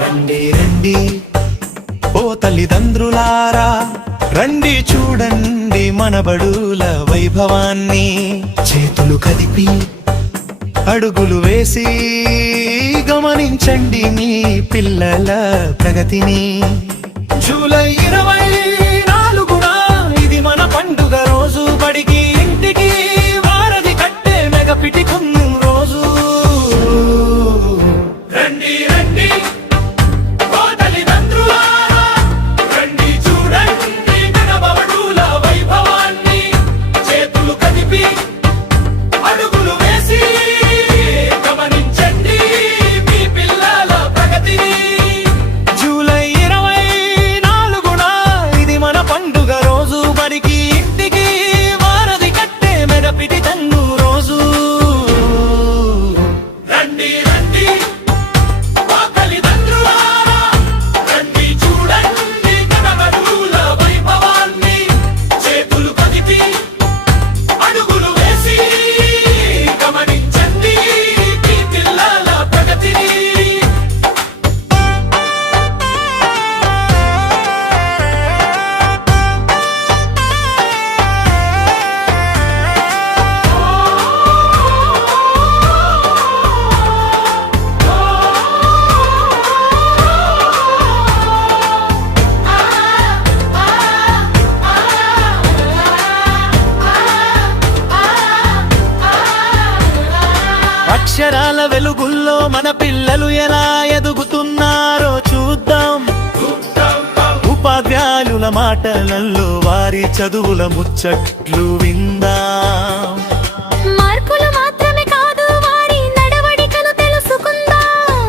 రండి రండి ఓ తల్లిదండ్రులారా, రండి చూడండి మన బడుల వైభవాన్ని. చేతులు కదిపి అడుగులు వేసి గమనించండి మీ పిల్లల ప్రగతిని. జూలై 24న ఇది మన పండుగ రోజు. బడికి ఇంటికి వారధి కట్టే మెగపిటి కొన్ను రోజు. రండి రండి ఓ తల్లిదండ్రులారా, రండి చూడండి మన బడుల వైభవాన్ని. చేతులు కదిపి అడుగులు వేసి గమనించండి మీ పిల్లల ప్రగతిని. జూలై 24న ఇది మన పండుగ రోజు. బడికి ఇంటికి వారధి కట్టే మెగపిటి తన్ను రోజు. రండి రండి ఓ తల్లిదండ్రులారా, రండి చూడండి మన బడుల వైభవాన్ని. చేతులు కదిపి అడుగులు వేసి గమనించండి మీ పిల్లల ప్రగతిని. అక్షరాల వెలుగుల్లో మన పిల్లలు ఎలా ఎదుగుతున్నారో చూద్దాం. ఉపాధ్యాయుల మాటలలో వారి చదువుల ముచ్చట్లు విందాం. మార్కులు మాత్రమే కాదు, వారి నడవడికలు తెలుసుకుందాం.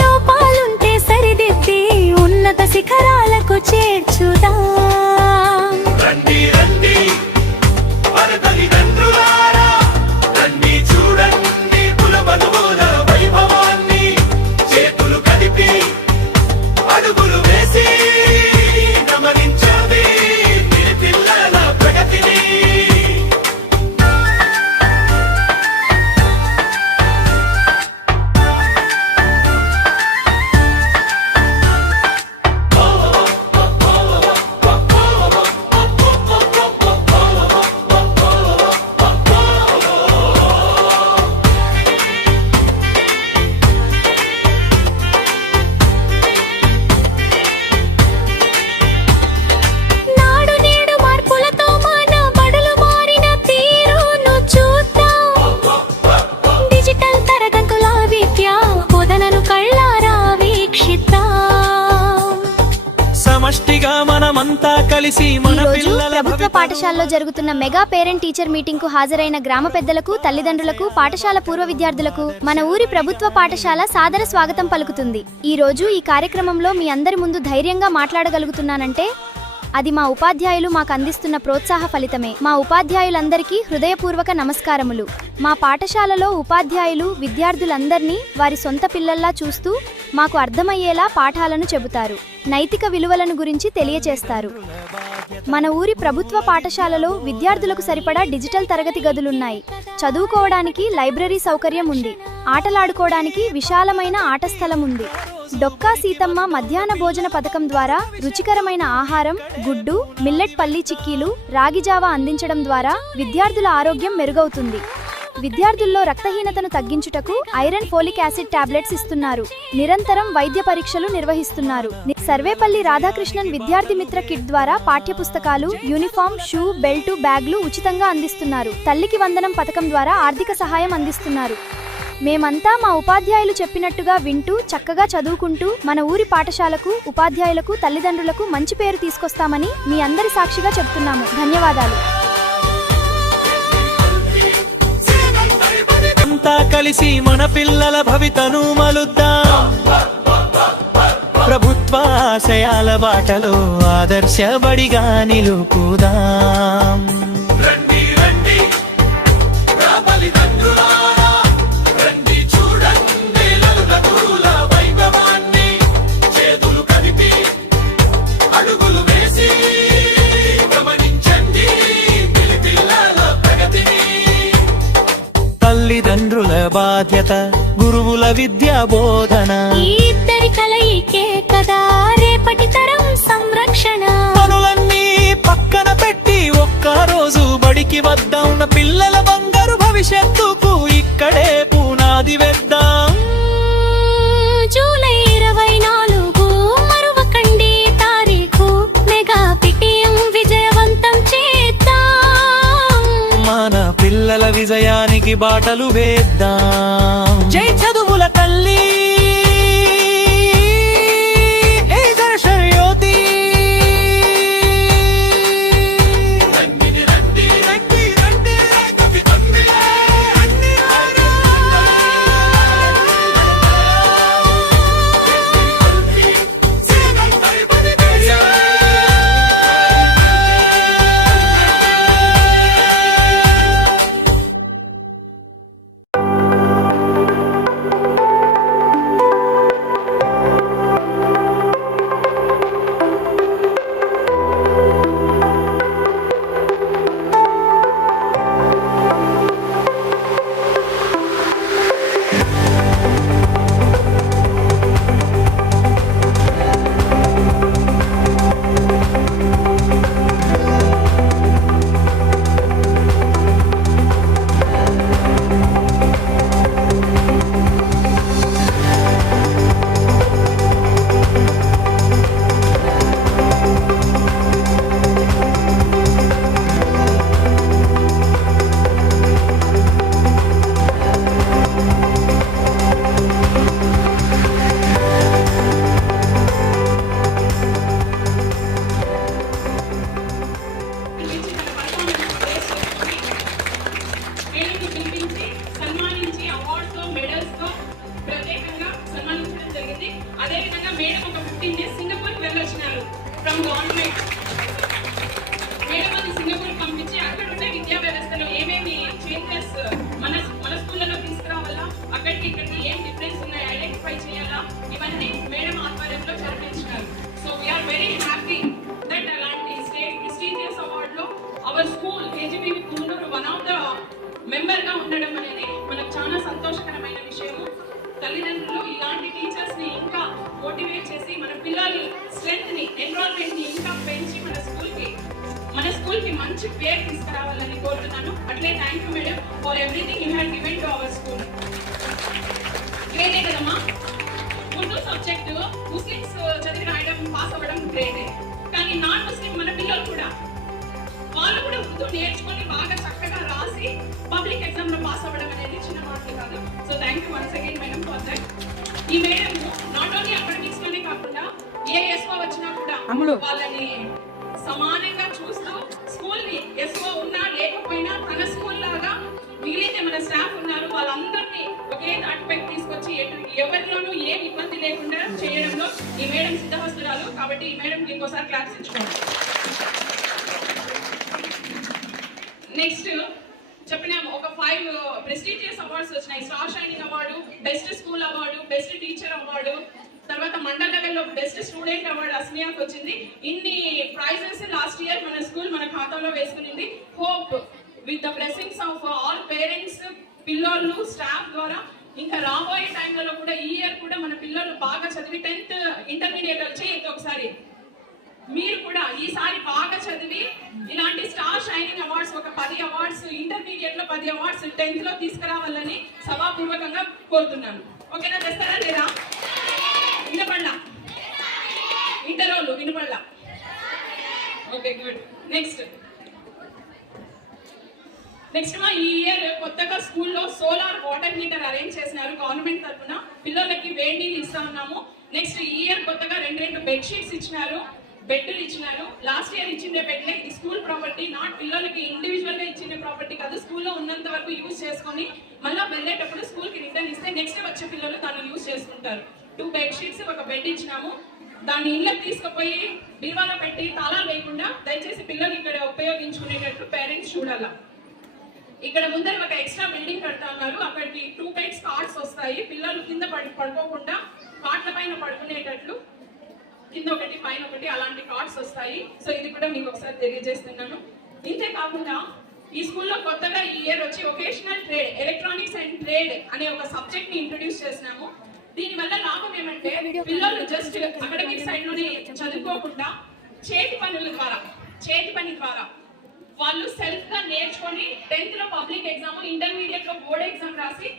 లోపాలుంటే సరిదిద్ది ఉన్నత శిఖరాలకు చేర్చుదాం. రండి రండి మన తల్లిదండ్రులారా, రండి చూడండి కుల బలువుల వైభవాన్ని. చేతులు కదిపి అడుగులు వేసి గమనించండి మీ పిల్లల ప్రగతిని. నాడు నేడు మార్పులతో మన బడులు మారిన తీరును చూద్దాం. డిజిటల్ తరగతుల విద్యా బోధనను కళ్ళారా వీక్షిద్దాం. సమష్టిగా మనమంతా కలిసి మన ఈ రోజు పిల్లల ప్రభుత్వ పాఠశాలలో జరుగుతున్న మెగా పేరెంట్ టీచర్ మీటింగ్ కు హాజరైన గ్రామ పెద్దలకు, తల్లిదండ్రులకు, పాఠశాల పూర్వ విద్యార్థులకు మన ఊరి ప్రభుత్వ పాఠశాల సాదర స్వాగతం పలుకుతుంది. ఈ రోజు ఈ కార్యక్రమంలో మీ అందరి ముందు ధైర్యంగా మాట్లాడగలుగుతున్నానంటే అది మా ఉపాధ్యాయులు మాకు అందిస్తున్న ప్రోత్సాహ ఫలితమే. మా ఉపాధ్యాయులందరికీ హృదయపూర్వక నమస్కారములు. మా పాఠశాలలో ఉపాధ్యాయులు విద్యార్థులందర్నీ వారి సొంత పిల్లల్లా చూస్తూ మాకు అర్థమయ్యేలా పాఠాలను చెబుతారు, నైతిక విలువలను గురించి తెలియచేస్తారు. మన ఊరి ప్రభుత్వ పాఠశాలలో విద్యార్థులకు సరిపడా డిజిటల్ తరగతి గదులున్నాయి. చదువుకోవడానికి లైబ్రరీ సౌకర్యం ఉంది. ఆటలాడుకోవడానికి విశాలమైన ఆట స్థలం ఉంది. డొక్కా సీతమ్మ మధ్యాహ్న భోజన పథకం ద్వారా రుచికరమైన ఆహారం, గుడ్డు, మిల్లెట్ పల్లీ చిక్కీలు, రాగి జావా అందించడం ద్వారా విద్యార్థుల ఆరోగ్యం మెరుగవుతుంది. విద్యార్థుల్లో రక్తహీనతను తగ్గించుటకు ఐరన్ ఫోలిక్ యాసిడ్ టాబ్లెట్స్ ఇస్తున్నారు. నిరంతరం వైద్య పరీక్షలు నిర్వహిస్తున్నారు. సర్వేపల్లి రాధాకృష్ణన్ విద్యార్థి మిత్ర కిట్ ద్వారా పాఠ్యపుస్తకాలు, యూనిఫామ్, షూ, బెల్టు, బ్యాగ్లు ఉచితంగా అందిస్తున్నారు. తల్లికి వందనం పథకం ద్వారా ఆర్థిక సహాయం అందిస్తున్నారు. మేమంతా మా ఉపాధ్యాయులు చెప్పినట్టుగా వింటూ చక్కగా చదువుకుంటూ మన ఊరి పాఠశాలకు, ఉపాధ్యాయులకు, తల్లిదండ్రులకు మంచి పేరు తీసుకొస్తామని మీ అందరి సాక్షిగా చెప్తున్నాము. ధన్యవాదాలు. అంతా కలిసి మన పిల్లల భవితను మలుద్దాం. ప్రభుత్వ ఆశయాల బాటలో ఆదర్శబడిగా నిలుపుదాం. రండి రండి రండి చూడండి నలుగుల వైభవాన్ని. చేతులు కలిపి అడుగులు వేసి గమనించండి విద్యా బోధన. ఈ ఇద్దరి కలయికే కదా రేపటి తరం సంరక్షణ. పనులన్నీ పక్కన పెట్టి ఒక్క రోజు బడికి వద్దాం. పిల్లల బంగారు భవిష్యత్తుకు ఇక్కడే పునాది వేద్దాం. జూలై 24 మరువకండి తారీఖు. మెగా పిటిఎం విజయవంతం చేద్దాం. మన పిల్లల విజయానికి బాటలు వేద్దాం. జై చదువుల తల్లి సింగపూర్ పంపించి అక్కడ ఉండే విద్యా వ్యవస్థలో ఏమేమి చేంజెస్ మన స్కూళ్ళలో తీసుకురావాలా, అక్కడికి ఇక్కడికి ఏం డిఫరెన్స్ ఉన్నాయి ఐడెంటిఫై చేయాలా, ఇవన్నీ మేడం ఆధ్వర్యంలో జరిపించినారు. So we are very happy that అలాంటి స్టేట్ ప్రెస్టీజియస్ అవార్డ్ లో our school KGBV Kunuru one of the member గా ఉండడం అనేది మనకు చాలా సంతోషకరమైన విషయము. తల్లిదండ్రులు ఇలాంటి టీచర్స్ ని ఇంకా మోటివేట్ చేసి మన పిల్లల స్ట్రెంత్ ని ఎన్రోల్మెంట్ ని ఇంకా పెంచి మన స్కూల్ కి మంచి పేరు తీసుకురావాలని కోరుతున్నాను. అట్లే thank you madam for everything you have given to our school. గ్రేటే కదమ్మా. ఉర్దూ సబ్జెక్ట్ ముస్లిమ్స్ చదివి రాయడం పాస్ అవ్వడం గ్రేటే, కానీ నాన్ ముస్లిం మన పిల్లలు కూడా వాళ్ళు కూడా ఉర్దూ నేర్చుకొని బాగా చక్కగా రాసి పబ్లిక్ ఎగ్జామ్ లో పాస్ అవ్వడం అనేది చిన్న మాటలు కాదు. So thank you once again madam for that. ఈ మేడం నాట్ ఓన్లీ అకాడమిక్స్ లోనే కాకుండా ఏ ఎస్ఓ వచ్చినా కూడా వాళ్ళని సమానంగా చూస్తూ స్కూల్ ని ఎస్ఓ ఉన్నా లేకపోయినా తన స్కూల్ లాగా మిగిలితే మన స్టాఫ్ ఉన్నారు వాళ్ళందరినీ ఒకే దాటిపై తీసుకొచ్చి ఎవరిలోనూ ఏం ఇబ్బంది లేకుండా చేయడంలో ఈ మేడం సిద్ధహస్తురాలు. కాబట్టి ఈ మేడం ఇంకోసారి క్లాస్ ఇచ్చుకోండి. నెక్స్ట్ చెప్పినాము ఒక 5 ప్రెస్టీజియస్ అవార్డ్స్ వచ్చినాయి. Star shining award, best school award, best teacher award, తర్వాత మండల్ లెవెల్లో బెస్ట్ స్టూడెంట్ అవార్డు అస్మియాకి వచ్చింది. ఇన్ని ప్రైజెస్ లాస్ట్ ఇయర్ మన స్కూల్ మన ఖాతాలో వేసుకునింది. Hope with the blessings of all parents, పిల్లలు, స్టాఫ్ ద్వారా ఇంకా రాబోయే టైంలలో కూడా ఈ ఇయర్ కూడా మన పిల్లలు బాగా చదివి 10th ఇంటర్మీడియట్ వచ్చి ఒకసారి మీరు కూడా ఈసారి బాగా చదివి ఇలాంటి స్టార్ షైనింగ్ అవార్డ్స్ ఒక 10 అవార్డ్స్ ఇంటర్మీడియట్ లో 10 అవార్డ్స్ 10th లో తీసుకురావాలని సభాపూర్వకంగా కోరుతున్నాను. ఓకేనా? చేస్తారా లేదా? వినపడలా? ఇంటరోళ్ళు వినపడలా? Okay good. నెక్స్ట్ మా ఈ ఇయర్ కొత్తగా స్కూల్లో సోలార్ వాటర్ హీటర్ అరేంజ్ చేసినారు గవర్నమెంట్ తరఫున. పిల్లలకి వేడి నీళ్ళు ఇస్తా ఉన్నాము. నెక్స్ట్ ఈ ఇయర్ కొత్తగా 2 బెడ్షీట్స్ ఇచ్చినారు, బెడ్లు ఇచ్చినారు. లాస్ట్ ఇయర్ ఇచ్చిందే బెడ్లే. ఈ స్కూల్ ప్రాపర్టీ, నాట్ పిల్లలకి ఇండివిజువల్ గా ఇచ్చిన ప్రాపర్టీ కాదు. స్కూల్లో ఉన్నంత వరకు యూజ్ చేసుకొని మళ్ళీ వెళ్ళేటప్పుడు స్కూల్ కి రిటర్న్ ఇస్తే నెక్స్ట్ వచ్చే పిల్లలు దాన్ని యూజ్ చేసుకుంటారు. 2 బెడ్షీట్స్, ఒక బెడ్ ఇచ్చినాము. దాన్ని ఇళ్ళకి తీసుకుపోయి బీరువాలో పెట్టి తాళాలు వేయకుండా దయచేసి పిల్లలు ఇక్కడ ఉపయోగించుకునేటట్టు పేరెంట్స్ చూడాల. ఇక్కడ ముందర ఒక ఎక్స్ట్రా బిల్డింగ్ కడతా ఉన్నారు. అక్కడికి 2 బెడ్స్ కార్డ్స్ వస్తాయి. పిల్లలు కింద పడుకోకుండా కార్డ్ల పైన పడుకునేటట్లు కింద ఒకటి పైన ఒకటి అలాంటి కార్డ్స్ వస్తాయి. సో ఇది కూడా మీకు ఒకసారి తెలియజేస్తున్నాను. ఇంతే కాకుండా ఈ స్కూల్లో కొత్తగా ఈ ఇయర్ వచ్చి vocational trade, electronics and trade అనే ఒక సబ్జెక్ట్ ని ఇంట్రొడ్యూస్ చేసినాము. దీని వల్ల లాభం ఏమంటే పిల్లలు జస్ట్ అకాడమిక్ సైడ్ లోనే చదువుకోకుండా చేతి పని ద్వారా వాళ్ళు సెల్ఫ్ గా నేర్చుకొని 10th లో పబ్లిక్ ఎగ్జామ్, ఇంటర్మీడియట్ లో బోర్డ్ ఎగ్జామ్ రాసి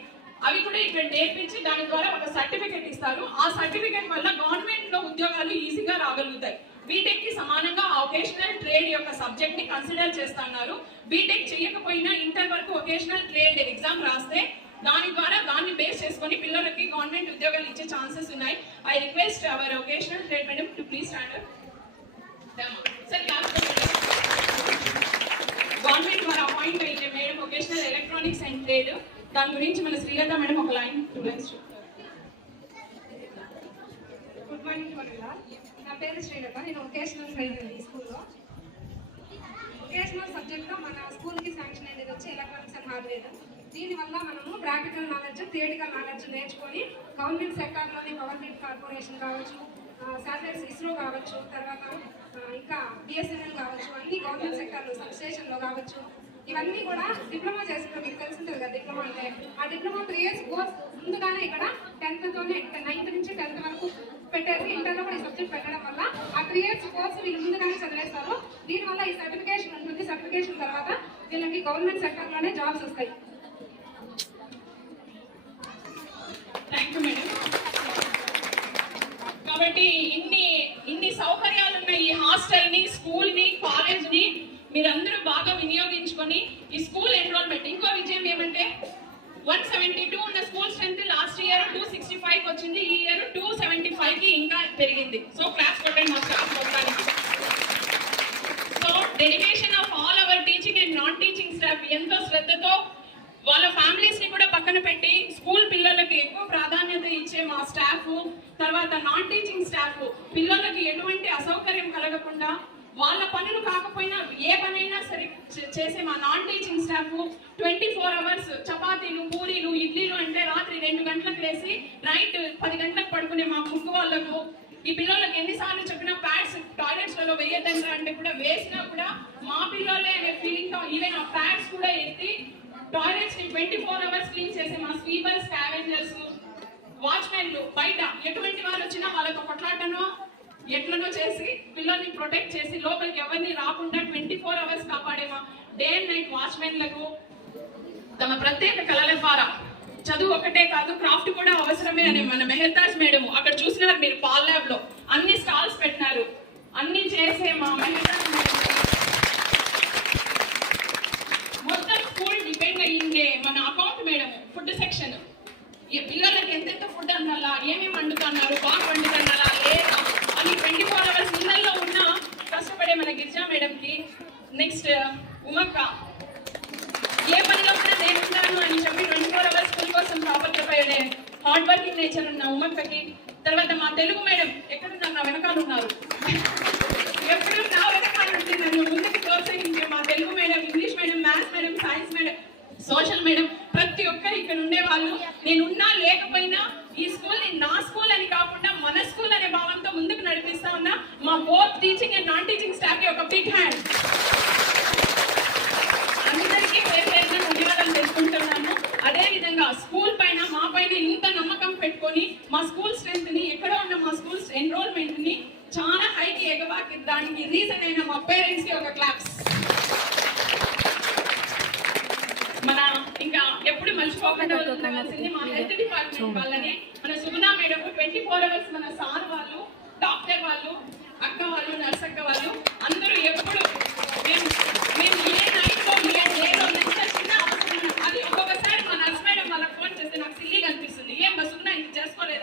అవి కూడా ఇక్కడ నేర్పించి దాని ద్వారా ఒక సర్టిఫికెట్ ఇస్తారు. ఆ సర్టిఫికెట్ వల్ల గవర్నమెంట్ లో ఉద్యోగాలు ఈజీగా రాగలుగుతాయి. బీటెక్ కి సమానంగా వొకేషనల్ ట్రేడ్ యొక్క సబ్జెక్ట్ ని కన్సిడర్ చేస్తున్నారు. బీటెక్ చేయకపోయినా ఇంటర్ వరకు వొకేషనల్ ట్రేడ్ ఎగ్జామ్ రాస్తే దాని ద్వారా దాన్ని బేస్ చేసుకొని పిల్లలకి గవర్నమెంట్ ఉద్యోగాలు ఇచ్చే ఛాన్సెస్ ఉన్నాయి. I request our vocational trade madam to please stand up. Sir government ద్వారా అపాయింట్ అయ్యే madam vocational electronics and trade, దాని గురించి మన శ్రీలత మేడం ఒక లైన్ 2 లైన్స్ చెప్తారు. Good morning world. నా పేరు శ్రీలత. నేను వొకేషనల్ ట్రైనర్ ఈ స్కూల్లో. వొకేషనల్ సబ్జెక్ట్లో మన స్కూల్కి శాంక్షన్ అనేది వచ్చి ఎలక్ట్రానిక్స్ అండ్ హార్డ్వేర్. దీనివల్ల మనము ప్రాక్టికల్ నాలెడ్జ్, థియరిటికల్ నాలెడ్జ్ నేర్చుకొని గవర్నమెంట్ సెక్టార్లోని పవర్ గ్రిడ్ కార్పొరేషన్ కావచ్చు, శాటిలైట్స్ ఇస్రో కావచ్చు, తర్వాత ఇంకా బిఎస్ఎన్ఎల్ కావచ్చు, అన్ని గవర్నమెంట్ సెక్టార్లో సబ్ స్టేషన్లో కావచ్చు, ఇవన్నీ కూడా డిప్లొమా చేసిన మీకు తెలిసింది కదా. డిప్లొమా అంటే ఆ డిప్లొమా 3 years కోర్స్ ముందుగానే ఇక్కడ 9th నుంచి 10th వరకు పెట్టేసి ఇంటర్లో కూడా ఈ సబ్జెక్ట్ పెట్టడం వల్ల ఆ 3 years కోర్స్ వీళ్ళు ముందుగానే చదివేస్తారు. దీనివల్ల ఈ సర్టిఫికేషన్ ఉంటుంది. సర్టిఫికేషన్ తర్వాత వీళ్ళకి గవర్నమెంట్ సెక్టర్లోనే జాబ్స్ వస్తాయి. Thank you madam. కాబట్టి ఇన్ని సౌకర్యాలు ఉన్న ఈ హాస్టల్ ని, స్కూల్ ని, కాలేజ్ ని మీరందరూ బాగా వినియోగించుకొని ఈ స్కూల్ ఎన్రోల్మెంట్, ఇంకో విజయం ఏమంటే 172 ఉన్న స్కూల్ స్ట్రెంత్ లాస్ట్ ఇయర్ 265 వచ్చింది. ఈ ఇయర్ 275 కి ఇంకా పెరిగింది. సో క్లాస్ కొట్టండి మా స్టాఫ్ మొత్తానికి. So dedication of all our teaching and non teaching staff ఎంతో శ్రద్ధతో వాళ్ళ ఫ్యామిలీస్ ని కూడా పక్కన పెట్టి స్కూల్ పిల్లలకి ఎక్కువ ప్రాధాన్యత ఇచ్చే మా స్టాఫ్, తర్వాత నాన్ టీచింగ్ స్టాఫ్ పిల్లలకి ఎటువంటి అసౌకర్యం కలగకుండా వాళ్ళ పనులు కాకపోయినా ఏ పనైనా సరే చేసే మా నాన్ టీచింగ్ స్టాఫ్ 24 hours చపాతీలు, పూరీలు, ఇడ్లీలు అంటే రాత్రి 2 గంటలకు లేసి నైట్ 10 గంటలకు పడుకునే మా ముగ్గు వాళ్ళకు, ఈ పిల్లలకి ఎన్నిసార్లు చెప్పినా ప్యాడ్స్ టాయిలెట్స్ లలో వేయద్దండి అంటే కూడా వేసినా కూడా మా పిల్లలే అనే ఫీలింగ్ తో ఈవెన్ ఆ ప్యాడ్స్ కూడా ఎత్తి టాయిలెట్స్ ని 24 hours క్లీన్ చేసే మా స్వీపర్స్, స్కావెంజర్స్, వాచ్మెన్లు బయట ఎటువంటి వారు వచ్చినా వాళ్ళతో కొట్లాటనో ఎట్లనో చేసి పిల్లల్ని ప్రొటెక్ట్ చేసి లోపలికి ఎవరిని రాకుండా 24 hours కాపాడే మా డే అండ్ నైట్ వాచ్మెన్లకు తమ ప్రత్యేక కళల ద్వారా చదువు ఒకటే కాదు క్రాఫ్ట్ కూడా అవసరమే అని మన మెహర్తాజ్ మేడం అక్కడ చూసినారు మీరు పాల్ ల్యాబ్ లో అన్ని స్టాల్స్ పెట్టినారు. అన్ని చేసే మా మెహర్తాజ్ మేడం మొత్తం స్కూల్ డిపెండ్ అయ్యిందే మన అకౌంట్ మేడం ఫుడ్ సెక్షన్. ఈ పిల్లలకి ఎంతెంత ఫుడ్ అందాలా, ఏమేమి వండుతున్నారు, బాగా వండుతున్నారా లేదా అని 24 hours ఇళ్లలో ఉన్న కష్టపడే మన గిరిజా మేడంకి, నెక్స్ట్ ఉమక్క ఏ పనిలో కూడా నేను ఉన్నాను అని చెప్పి 24 hours స్కూల్ కోసం ప్రాపర్యపడే హార్డ్ వర్కింగ్ నేచర్ ఉన్న ఉమక్కకి, తర్వాత మా తెలుగు మేడం ఎక్కడున్నారు, నా వెనకాల ఉన్నారు, ఎప్పుడు నా వెనకాల ఉంటే నన్ను ముందుకు ప్రోత్సహించే మా Telugu madam, English madam, maths madam, science madam, social madam, ప్రతి ఒక్కరు ఇక్కడ ఉండే వాళ్ళు. నేనున్నా లేకపోయినా ఈ స్కూల్ ని నా స్కూల్ అని కాకుండా మన స్కూల్ అనే భావంతో ముందుకు నడిపిస్తా ఉన్నా మా both teaching and non teaching staff కి ఒక బిగ్ హ్యాండ్. అందరికీ వేరేగా ధన్యవాదాలు తెలుసుకుంటున్నాను. అదే విధంగా స్కూల్ పైన మా పైన ఇంత నమ్మకం పెట్టుకొని మా స్కూల్ స్ట్రెంత్ ని, ఎక్కడో ఉన్న మా స్కూల్ ఎన్రోల్మెంట్ ని చాలా హైకి ఎగబాకి దానికి రీజన్ అయిన మా పేరెంట్స్ కి ఒక క్లాప్స్. మన ఇంకా ఎప్పుడు మర్చిపోకుండా ఉండాల్సింది మా హెల్త్ డిపార్ట్మెంట్ వాళ్ళని, మన సుగుణ మేడం 24 hours మన సార్ వాళ్ళు, డాక్టర్ వాళ్ళు, అక్క వాళ్ళు, నర్స్ అక్క వాళ్ళు అందరూ ఎప్పుడు మేము ఏ నైట్ లో ఏ డేలో ఎంత చిన్న అవసరం అది ఒక్కొక్కసారి మా నర్స్ మేడం వాళ్ళకి ఫోన్ చేస్తే నాకు సిల్లీగా అనిపిస్తుంది, ఏం సుగుణ ఇది చేసుకోలేదు